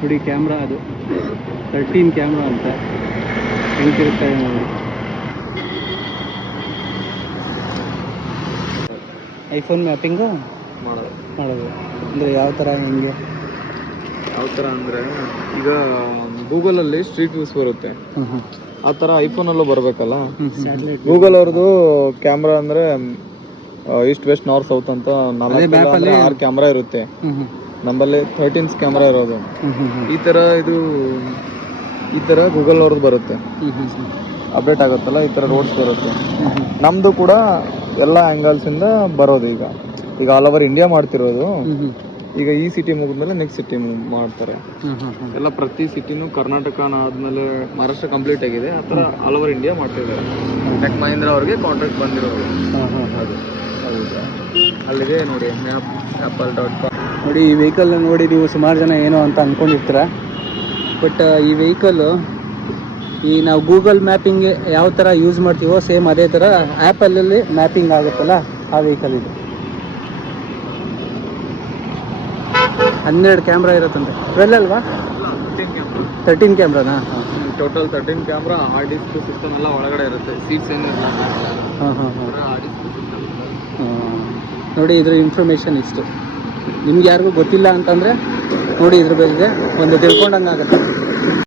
ನೋಡಿ ಕ್ಯಾಮ್ರಾ, ಅದು 13 ಕ್ಯಾಮ್ರಾ ಅಂತ ಹೆಂಗಿರುತ್ತೆ ನೋಡಿ. ಐಫೋನ್ ಮ್ಯಾಪಿಂಗು ಮಾಡೋದು ಅಂದರೆ ಯಾವ ಥರ, ಹೆಂಗೆ, ಯಾವ ಥರ ಅಂದರೆ ಈಗ ಗೂಗಲಲ್ಲಿ ಸ್ಟ್ರೀಟ್ ವ್ಯೂಸ್ ಬರುತ್ತೆ, ಆ ಥರ ಐಫೋನಲ್ಲೂ ಬರಬೇಕಲ್ಲ. ಗೂಗಲ್ ಅವ್ರದ್ದು ಕ್ಯಾಮ್ರಾ ಅಂದರೆ ಈಸ್ಟ್ ವೆಸ್ಟ್ ನಾರ್ತ್ ಸೌತ್ ಅಂತ 6 ಕ್ಯಾಮ್ರಾ ಇರುತ್ತೆ. ನಮ್ಮಲ್ಲಿ 13 ಕ್ಯಾಮ್ರಾ ಇರೋದು. ಈ ಥರ ಗೂಗಲ್ ಅವ್ರದ್ದು ಬರುತ್ತೆ, ಅಪ್ಡೇಟ್ ಆಗುತ್ತಲ್ಲ, ಈ ಥರ ರೋಡ್ಸ್ ಬರುತ್ತೆ. ನಮ್ಮದು ಕೂಡ ಎಲ್ಲ ಆ್ಯಂಗಲ್ಸಿಂದ ಬರೋದು. ಈಗ ಆಲ್ ಓವರ್ ಇಂಡಿಯಾ ಮಾಡ್ತಿರೋದು. ಈಗ ಈ ಸಿಟಿ ಮುಗಿದ್ಮೇಲೆ ನೆಕ್ಸ್ಟ್ ಸಿಟಿ ಮಾಡ್ತಾರೆ ಎಲ್ಲ. ಪ್ರತಿ ಸಿಟಿನೂ ಕರ್ನಾಟಕನ ಆದಮೇಲೆ ಮಹಾರಾಷ್ಟ್ರ ಕಂಪ್ಲೀಟ್ ಆಗಿದೆ. ಆ ಥರ ಆಲ್ ಓವರ್ ಇಂಡಿಯಾ ಮಾಡ್ತಿದ್ದಾರೆ. ಟೆಕ್ ಮಹೀಂದ್ರ ಅವ್ರಿಗೆ ಕಾಂಟ್ರಾಕ್ಟ್ ಬಂದಿರೋದು ಅದು. ಹೌದಾ, ಅಲ್ಲಿಗೆ ನೋಡಿ apple.com. ನೋಡಿ ಈ ವೆಹಿಕಲ್ ನೋಡಿ ನೀವು ಸುಮಾರು ಜನ ಏನೋ ಅಂತ ಅಂದ್ಕೊಂಡಿರ್ತೀರ. ಬಟ್ ಈ ವೆಹಿಕಲ್ಲು ಈ ನಾವು ಗೂಗಲ್ ಮ್ಯಾಪಿಂಗ್ಗೆ ಯಾವ ಥರ ಯೂಸ್ ಮಾಡ್ತೀವೋ ಸೇಮ್ ಅದೇ ಥರ ಆ್ಯಪಲ್ಲಿ ಮ್ಯಾಪಿಂಗ್ ಆಗುತ್ತಲ್ಲ, ಆ ವೆಹಿಕಲ್ ಇದು. 12 ಕ್ಯಾಮ್ರಾ ಇರುತ್ತಂತೆ. 12 ಅಲ್ವಾ? 13 ಕ್ಯಾಮ್ರಾನಾ? Total 13 camera. Hard disk system ಎಲ್ಲ ಒಳಗಡೆ ಇರುತ್ತೆ, ಸೀಟ್ಸ್ ಏನಿಲ್ಲ. ನೋಡಿ ಇದ್ರ ಇನ್ಫಾರ್ಮೇಷನ್ ಇಷ್ಟು. ನಿಮ್ಗೆ ಯಾರಿಗೂ ಗೊತ್ತಿಲ್ಲ ಅಂತಂದರೆ ನೋಡಿ, ಇದ್ರ ಬಗ್ಗೆ ಒಂದು ತಿಳ್ಕೊಂಡಂಗೆ ಆಗುತ್ತೆ.